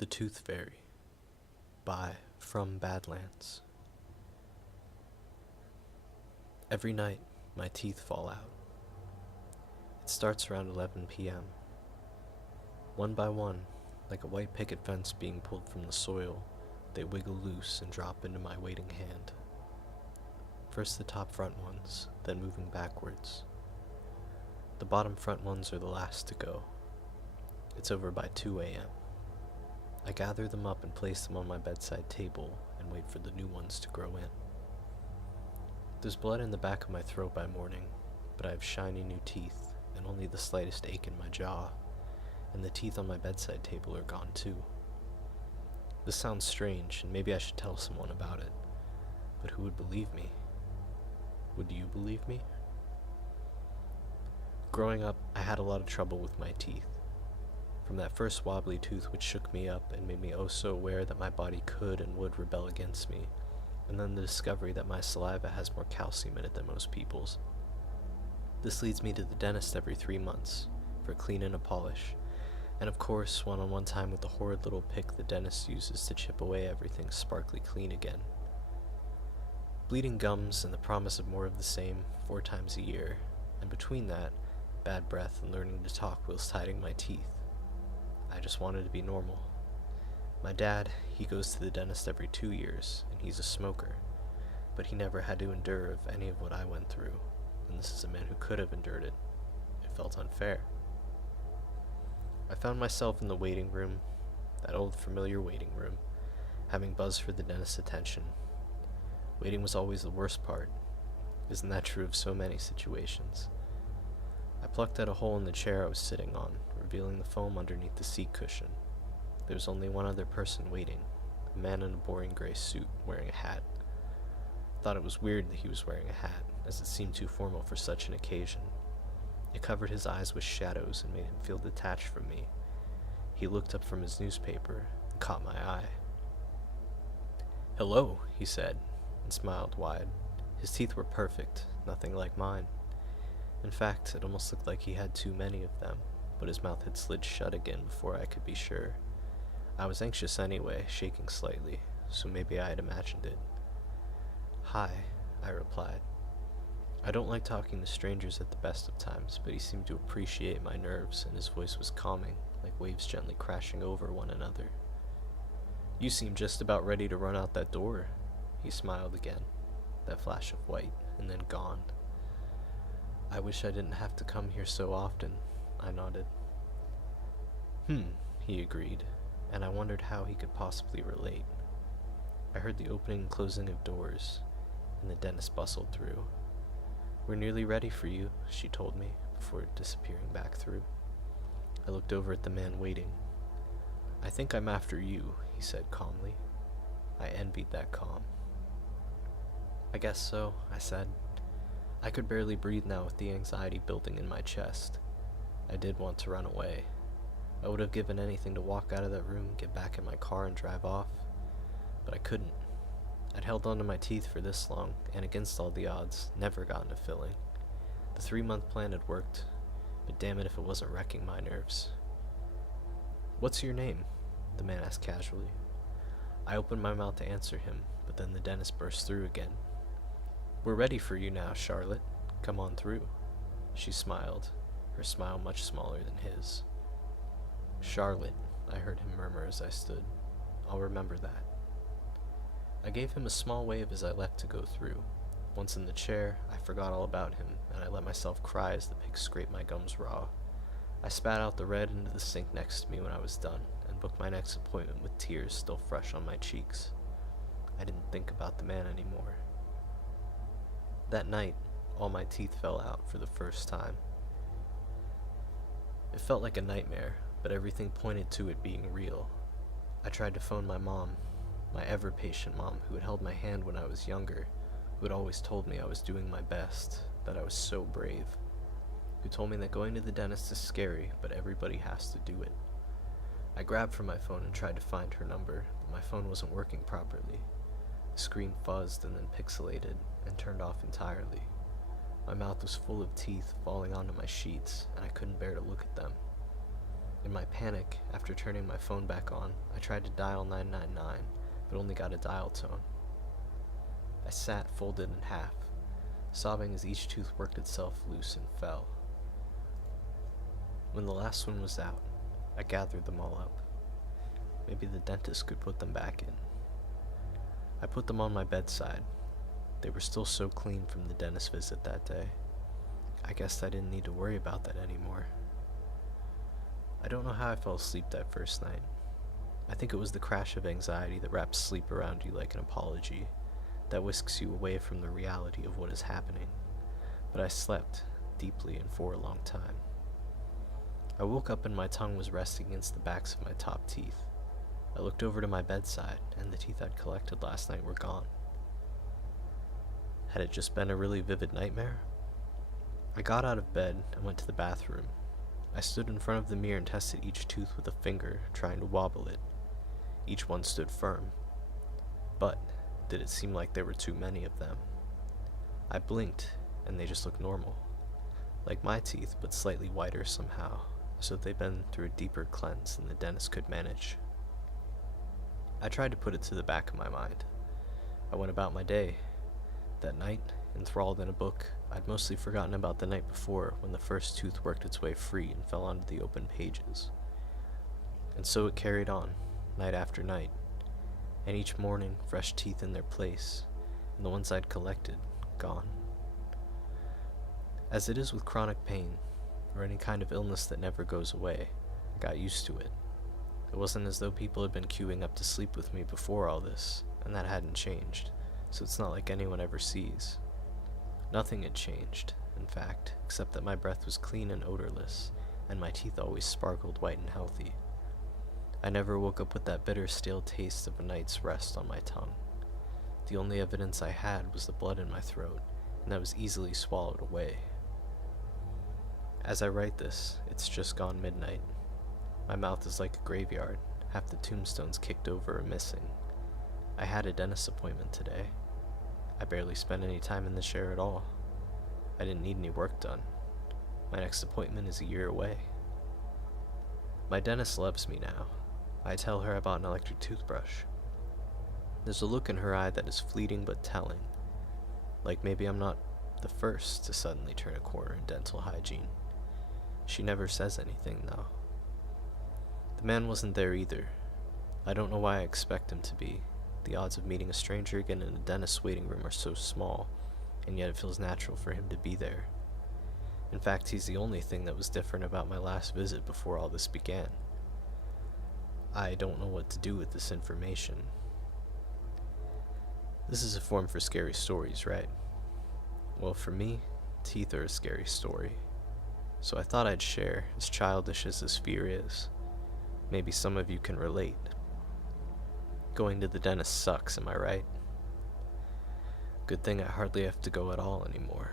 The Tooth Fairy by frombadlands. Every night, my teeth fall out. It starts around 11 p.m. One by one, like a white picket fence being pulled from the soil, they wiggle loose and drop into my waiting hand. First the top front ones, then moving backwards. The bottom front ones are the last to go. It's over by 2 a.m. I gather them up and place them on my bedside table and wait for the new ones to grow in. There's blood in the back of my throat by morning, but I have shiny new teeth and only the slightest ache in my jaw, and the teeth on my bedside table are gone too. This sounds strange, and maybe I should tell someone about it, but who would believe me? Would you believe me? Growing up, I had a lot of trouble with my teeth. From that first wobbly tooth which shook me up and made me oh so aware that my body could and would rebel against me, and then the discovery that my saliva has more calcium in it than most people's. This leads me to the dentist every 3 months, for a clean and a polish, and of course one-on-one time with the horrid little pick the dentist uses to chip away everything sparkly clean again. Bleeding gums and the promise of more of the same 4 times a year, and between that, bad breath and learning to talk whilst hiding my teeth. I just wanted to be normal. My dad, he goes to the dentist every 2 years, and he's a smoker, but he never had to endure of any of what I went through, and this is a man who could have endured it. It felt unfair. I found myself in the waiting room, that old familiar waiting room, having buzzed for the dentist's attention. Waiting was always the worst part. Isn't that true of so many situations? I plucked at a hole in the chair I was sitting on, revealing the foam underneath the seat cushion. There was only one other person waiting, a man in a boring gray suit, wearing a hat. I thought it was weird that he was wearing a hat, as it seemed too formal for such an occasion. It covered his eyes with shadows and made him feel detached from me. He looked up from his newspaper and caught my eye. "Hello," he said, and smiled wide. His teeth were perfect, nothing like mine. In fact, it almost looked like he had too many of them, but his mouth had slid shut again before I could be sure. I was anxious anyway, shaking slightly, so maybe I had imagined it. "Hi," I replied. I don't like talking to strangers at the best of times, but he seemed to appreciate my nerves, and his voice was calming, like waves gently crashing over one another. "You seem just about ready to run out that door." He smiled again, that flash of white, and then gone. "I wish I didn't have to come here so often," I nodded. He agreed, and I wondered how he could possibly relate. I heard the opening and closing of doors, and the dentist bustled through. "We're nearly ready for you," she told me, before disappearing back through. I looked over at the man waiting. "I think I'm after you," he said calmly. I envied that calm. "I guess so," I said. I could barely breathe now with the anxiety building in my chest. I did want to run away. I would have given anything to walk out of that room, get back in my car, and drive off. But I couldn't. I'd held onto my teeth for this long, and against all the odds, never gotten a filling. The 3-month plan had worked, but damn it if it wasn't wrecking my nerves. "What's your name?" the man asked casually. I opened my mouth to answer him, but then the dentist burst through again. "We're ready for you now, Charlotte. Come on through." She smiled, her smile much smaller than his. "Charlotte," I heard him murmur as I stood. "I'll remember that." I gave him a small wave as I left to go through. Once in the chair, I forgot all about him, and I let myself cry as the pick scraped my gums raw. I spat out the red into the sink next to me when I was done, and booked my next appointment with tears still fresh on my cheeks. I didn't think about the man anymore. That night, all my teeth fell out for the first time. It felt like a nightmare, but everything pointed to it being real. I tried to phone my mom, my ever-patient mom who had held my hand when I was younger, who had always told me I was doing my best, that I was so brave, who told me that going to the dentist is scary, but everybody has to do it. I grabbed for my phone and tried to find her number, but my phone wasn't working properly. The screen fuzzed and then pixelated and turned off entirely. My mouth was full of teeth falling onto my sheets, and I couldn't bear to look at them. In my panic, after turning my phone back on, I tried to dial 999, but only got a dial tone. I sat folded in half, sobbing as each tooth worked itself loose and fell. When the last one was out, I gathered them all up. Maybe the dentist could put them back in. I put them on my bedside. They were still so clean from the dentist visit that day. I guess I didn't need to worry about that anymore. I don't know how I fell asleep that first night. I think it was the crash of anxiety that wraps sleep around you like an apology, that whisks you away from the reality of what is happening. But I slept deeply and for a long time. I woke up and my tongue was resting against the backs of my top teeth. I looked over to my bedside, and the teeth I'd collected last night were gone. Had it just been a really vivid nightmare? I got out of bed and went to the bathroom. I stood in front of the mirror and tested each tooth with a finger, trying to wobble it. Each one stood firm. But did it seem like there were too many of them? I blinked, and they just looked normal. Like my teeth, but slightly whiter somehow, so they'd been through a deeper cleanse than the dentist could manage. I tried to put it to the back of my mind. I went about my day. That night, enthralled in a book, I'd mostly forgotten about the night before when the first tooth worked its way free and fell onto the open pages. And so it carried on, night after night, and each morning fresh teeth in their place, and the ones I'd collected, gone. As it is with chronic pain, or any kind of illness that never goes away, I got used to it. It wasn't as though people had been queuing up to sleep with me before all this, and that hadn't changed, so it's not like anyone ever sees. Nothing had changed, in fact, except that my breath was clean and odorless, and my teeth always sparkled white and healthy. I never woke up with that bitter, stale taste of a night's rest on my tongue. The only evidence I had was the blood in my throat, and that was easily swallowed away. As I write this, it's just gone midnight. My mouth is like a graveyard, half the tombstones kicked over or missing. I had a dentist appointment today. I barely spent any time in the chair at all. I didn't need any work done. My next appointment is a year away. My dentist loves me now. I tell her I bought an electric toothbrush. There's a look in her eye that is fleeting but telling, like maybe I'm not the first to suddenly turn a corner in dental hygiene. She never says anything, though. The man wasn't there either. I don't know why I expect him to be. The odds of meeting a stranger again in a dentist's waiting room are so small, and yet it feels natural for him to be there. In fact, he's the only thing that was different about my last visit before all this began. I don't know what to do with this information. This is a forum for scary stories, right? Well, for me, teeth are a scary story. So I thought I'd share, as childish as this fear is. Maybe some of you can relate. Going to the dentist sucks, am I right? Good thing I hardly have to go at all anymore.